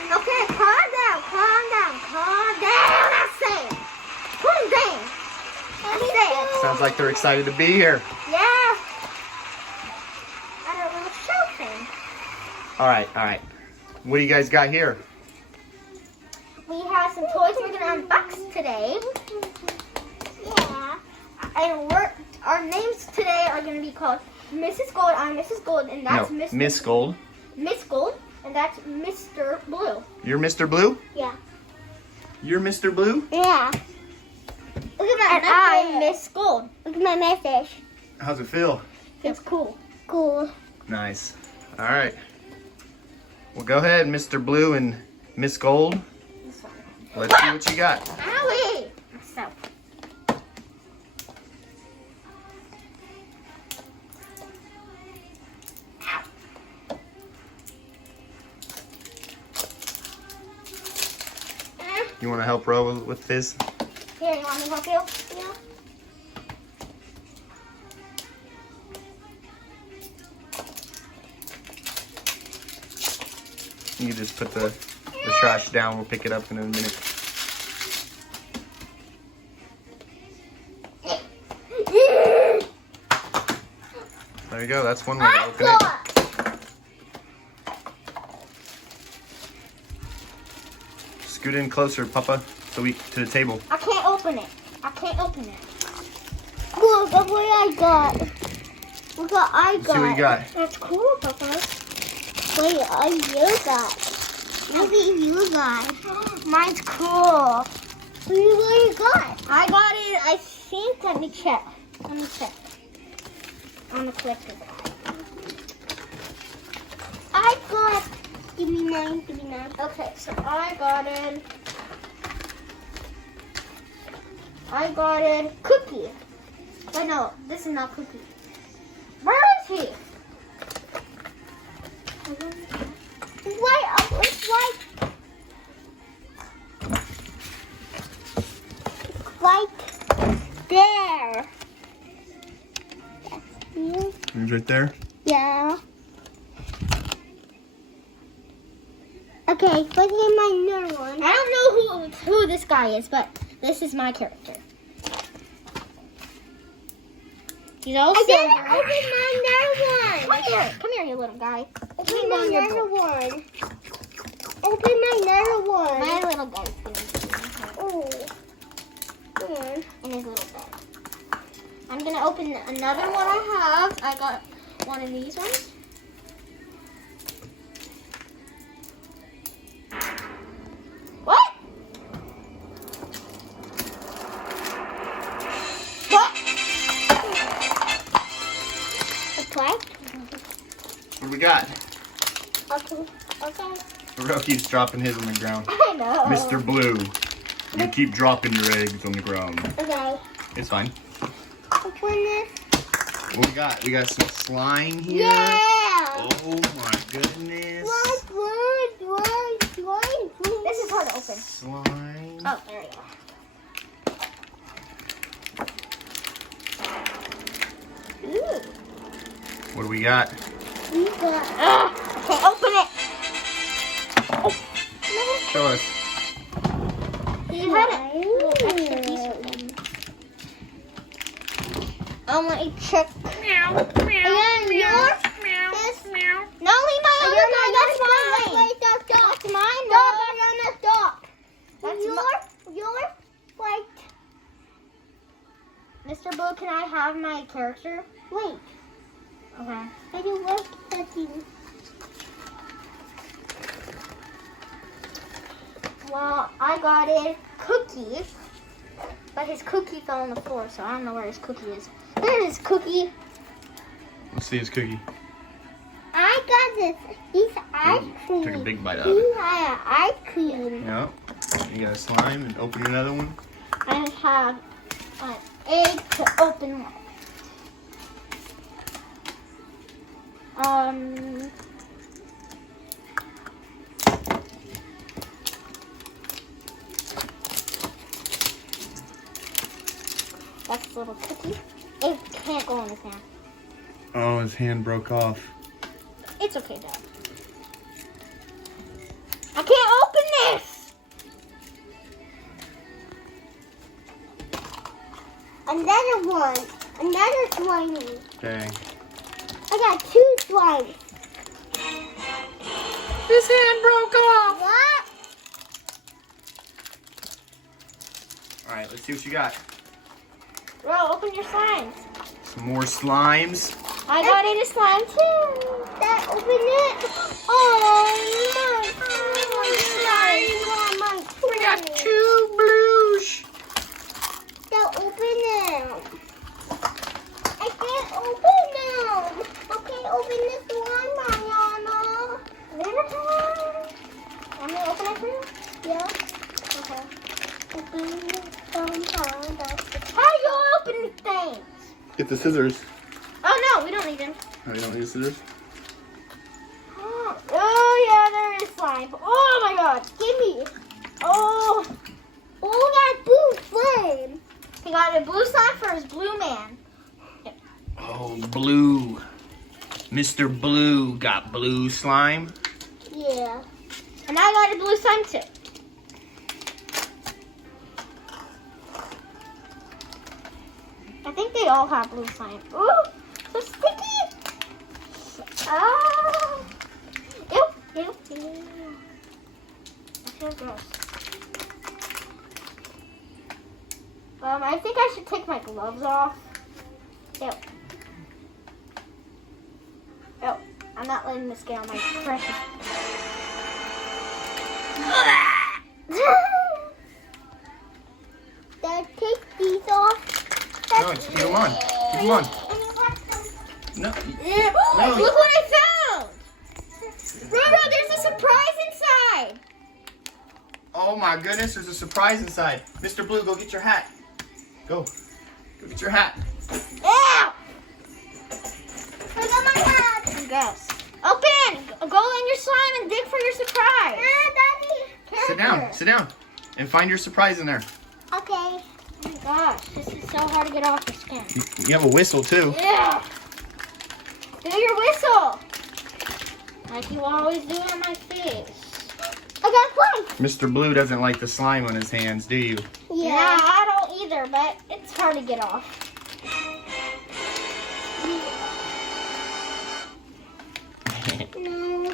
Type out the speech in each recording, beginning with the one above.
Okay, calm down. I say it. Calm down. I say it. Sounds like they're excited to be here. Yeah. I don't know show thing. All right. What do you guys got here? We have some toys we're gonna unbox today. Yeah. And our names today are gonna be called Mrs. Gold. I'm Mrs. Gold, and that's No, Miss Gold. Miss Gold, and that's Mr. Blue. You're Mr. Blue? Yeah. You're Mr. Blue? Yeah. Look at that. And I'm Miss Gold. Look at my message. How's it feel? It's cool. Cool. Nice. All right. Well, go ahead, Mr. Blue and Miss Gold. Let's see what you got. Owie! So. You want to help Ro with this? Here, you want me to help you? Yeah. You can just put the trash down. We'll pick it up in a minute. There you go. That's one way to open it. Scoot in closer, Papa, so we to the table. I can't open it. Look what I got. Look what I got. See what you got. That's cool, Papa. Wait, you got. Maybe you got. Mine's cool. What do you got? I got it. I think. Let me check. I'm gonna collector guy. I got. Give me nine. Okay, so I got it. Cookie. Wait, no, this is not Cookie. Where is he? It's right there. He's right there. Yeah. Okay, let's get my another one. I don't know who this guy is, but this is my character. He's all silver. I didn't open my another one. Come here, you little guy. Open my another one. Open my another one. My little guy's here. Oh. Come on. In his little bed. I'm gonna open another one I have. I got one of these ones. What? What? What do we got? Okay. Ro keeps dropping his on the ground. I know. Mr. Blue, you keep dropping your eggs on the ground. Okay. It's fine. Open this. What we got? We got some slime here. Yeah. Oh my goodness. What? This is hard to open. Slime. Oh, there we go. Ooh. What do we got? We got. I can't open it. Show us. You had a little extra piece of it. I want to check. Meow, meow, And meow, yours? meow, Yes. meow. No, leave my other guy. That's mine. That's mine. Stop. Stop. That's yours. Wait. Mr. Blue, can I have my character? Wait. Okay. I don't like touching. Well, I got a cookie, but his cookie fell on the floor, so I don't know where his cookie is. There is Cookie. Let's see his cookie. I got this. He's ice cream. Took a big bite out of it. He had ice cream. Yeah. You got a slime and open another one. I have an egg to open one. That's a little cookie. It can't go in his hand. Oh, his hand broke off. It's okay, Dad. I can't open this. Another one. Another slimy. Dang. I got 2 slimes. His hand broke off. What? All right, let's see what you got. Bro, open your slimes. Some more slimes. I got in a slime too. That open it. Oh my. We got 2 blues. That open them. I can't open them. I can't open this one, Mariana. Want me to open it for you? Yeah. Okay. How do you open things? Get the scissors. Oh no, we don't need them. Oh, you don't need scissors? Oh yeah, there is slime. Oh my god, give me. Oh, that blue slime. He got a blue slime for his blue man. Oh, blue. Mr. Blue got blue slime. Yeah. And I got a blue slime too. I think they all have blue slime. Ooh, so sticky. Ah. Ew, ew, ew. I feel gross. I think I should take my gloves off. Ew. Ew. I'm not letting this get on my precious. Dad, take these off. No, keep them on. Keep them on. No. Look what I found! Rodo, there's a surprise inside! Oh my goodness, there's a surprise inside. Mr. Blue, go get your hat. Go. Go get your hat. Ew! I got my hat! Yes. Open! Go in your slime and dig for your surprise. Daddy. Sit down. Sit down. And find your surprise in there. Okay. Oh my gosh, this is so hard to get off your skin. You have a whistle too. Yeah. Do your whistle. Like you always do on my face. I got one. Mr. Blue doesn't like the slime on his hands, do you? Yeah, I don't either, but it's hard to get off. No.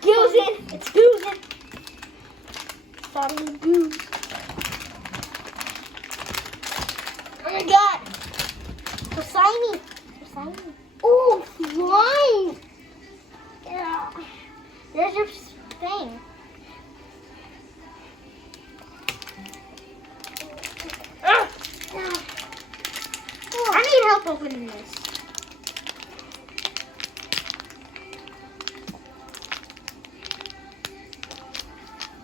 Goozing. It's goozing. Starting to gooze. Oh my god. So slimy. So slimy. Oh, slime. Yeah. There's your thing. I need help opening this.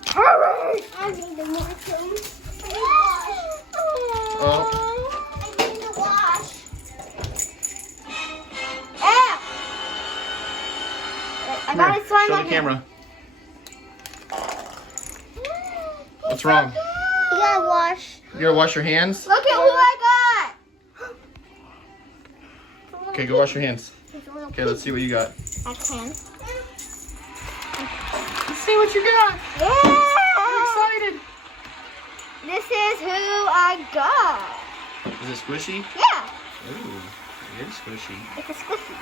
Hurry! I need to wash them. Oh. I need to wash. Ah! I got a slime Show on the here. camera. What's wrong? You gotta wash. You gotta wash your hands? Look at who I got. Okay, go wash your hands. Okay, let's see what you got. I can. Let's see what you got. Yeah! I'm excited. This is who I got. Is it squishy? Yeah, Ooh, it is squishy. it's a squishy.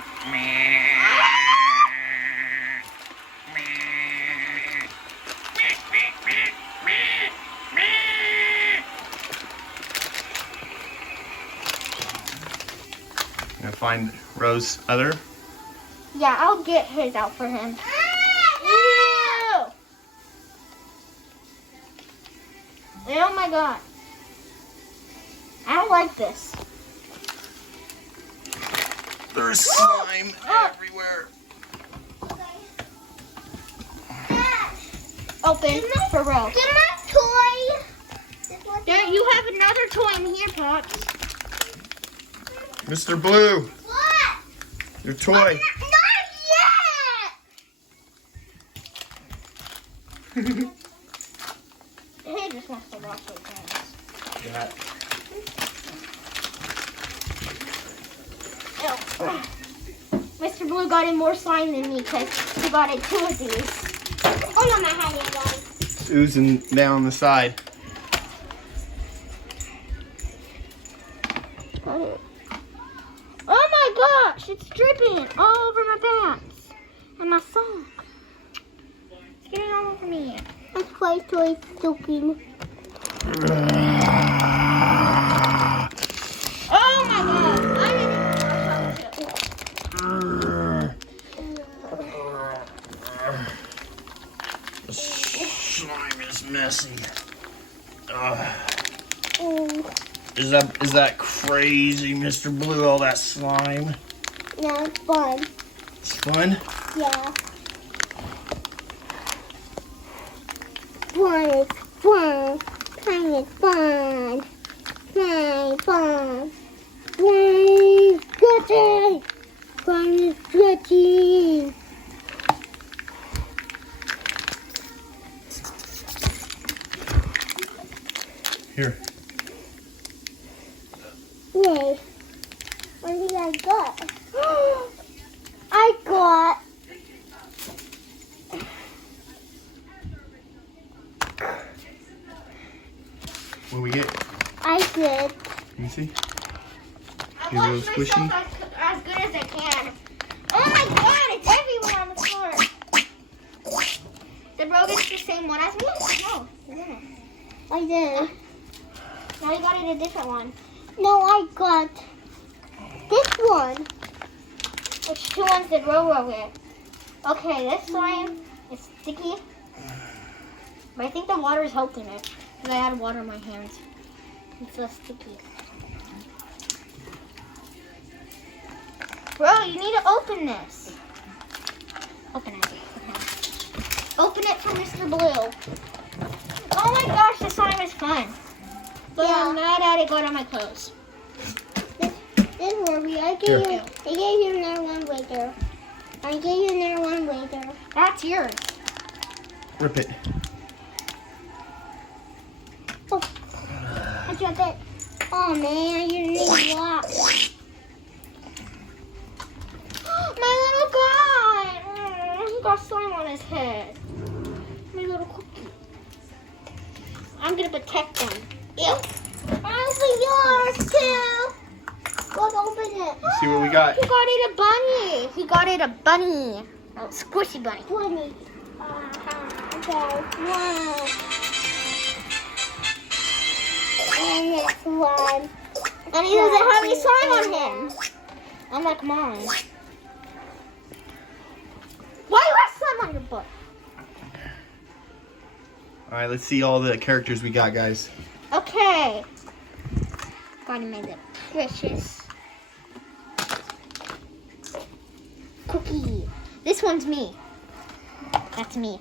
Gonna find Rose's other. Yeah, I'll get his out for him. Ew! Oh my god. I don't like this. There's slime everywhere. Open for Rose. Get my toy. There, you have another toy in here, Pops. Mr. Blue, What? your toy. Not yet. He just wants to wash his hands. Yeah. Ew. Mr. Blue got in more slime than me because he got in 2 of these. Oh no, my hand. oozing down the side. Oh my gosh, it's dripping all over my pants and my sock. It's getting all over me. That's why toy soaking. Oh my god, I didn't The slime is messy. Is that crazy, Mr. Blue? All that slime. No, it's fun. It's fun. Yeah. Fun is fun. Fun is fun. Fun, fun. Fun is stretching. Fun is stretching. Here. Yay. What did I got? I got What do we get? I did. Let me see. I Give it a washed squishy. myself as good as I can. Oh my god, it's everywhere on the floor. Did Bro get the same one as me? No, he didn't. I did. Now you got it a different one. No, I got this one. Which two ones did Roro get? Okay, this slime is sticky. But I think the water is helping it. Because I had water in my hands. It's less sticky. Bro, you need to open this. Open it. Open it for Mr. Blue. Oh my gosh, the slime is fun. But Yeah. I'm mad at it going on my clothes. Don't worry, I Here. gave you another one later. I gave you another one later. That's yours. Rip it. I dropped it. Oh man, you need to walk. My little guy! He got slime on his head. My little cookie. I'm gonna protect them. Ew. Mine's yours too. Go open it. See what we got. He got it a bunny. He got it a bunny. Oh, squishy bunny. 20. Okay, one. And this one. And he doesn't have any slime on him. Unlike mine. Why do you have slime on your butt? All right, let's see all the characters we got, guys. Okay. Gotta make it precious. Cookie. This one's me. That's me.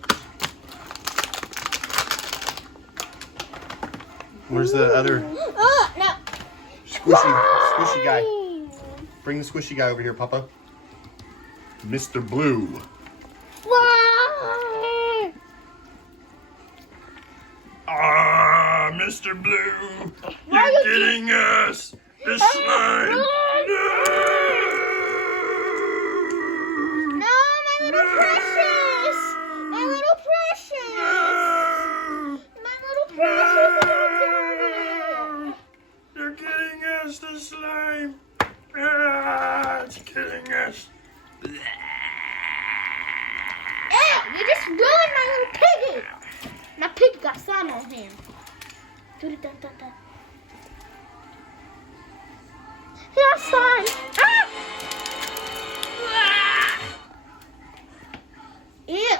Where's the other Oh, no. squishy guy? Bring the squishy guy over here, Papa. Mr. Blue. Why? Ah, Mr. Blue, Why are you're you getting us. The slime. No, my little precious. My little precious. My little precious. You're getting us the slime. Ah, it's getting us. Ew, you just ruined my little piggy. My pig got slime on him. Do-do-dun-dun-dun. He got slime. Ah! Ew.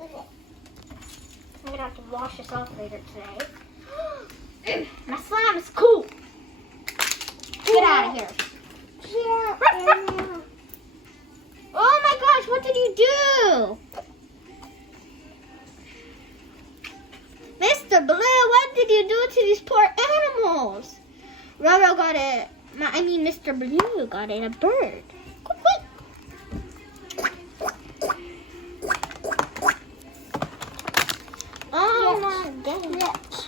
I'm gonna have to wash this off later today. My slime is cool. Get out of here. Oh my gosh, what did you do? Mr. Blue, what did you do to these poor animals? Roro got it. Mr. Blue got it a bird. Oh my goodness.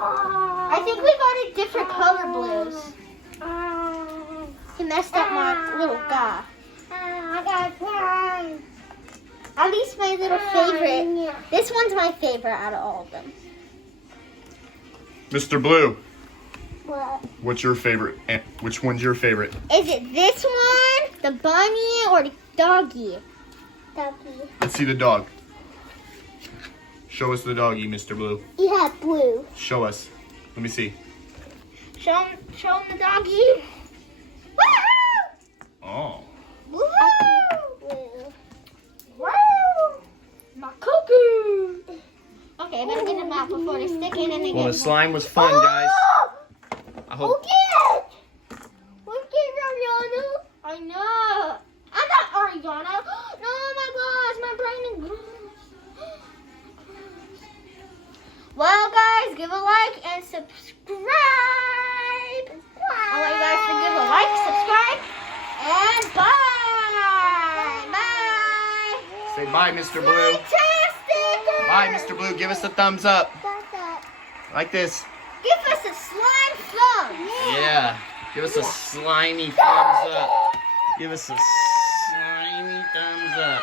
I think we got it different color blues. He messed up my little guy. I got At least my little favorite. This one's my favorite out of all of them. Mr. Blue, What? what's your favorite? Which one's your favorite? Is it this one, the bunny, or the doggy? Doggy. Let's see the dog. Show us the doggy, Mr. Blue. You have blue. Show us. Let me see. Show him the doggy. Woohoo! Oh. Woohoo! Blue. Woo! My cuckoo! Okay, I better get him out before they stick in and they Well, get the slime was fun, guys. I hope. Okay! Look at Ariana. I know. I'm not Ariana. No, my gosh, my brain is gross. Well, guys, give a like and subscribe. I want you guys to give a like, subscribe, and bye. Bye. Say bye, Mr. Blue. Fantastic. Bye, Mr. Blue. Give us a thumbs up. That's that. Like this. Give us a slime thumb. Yeah. Give us a slimy thumbs up. Give us a slimy thumbs up.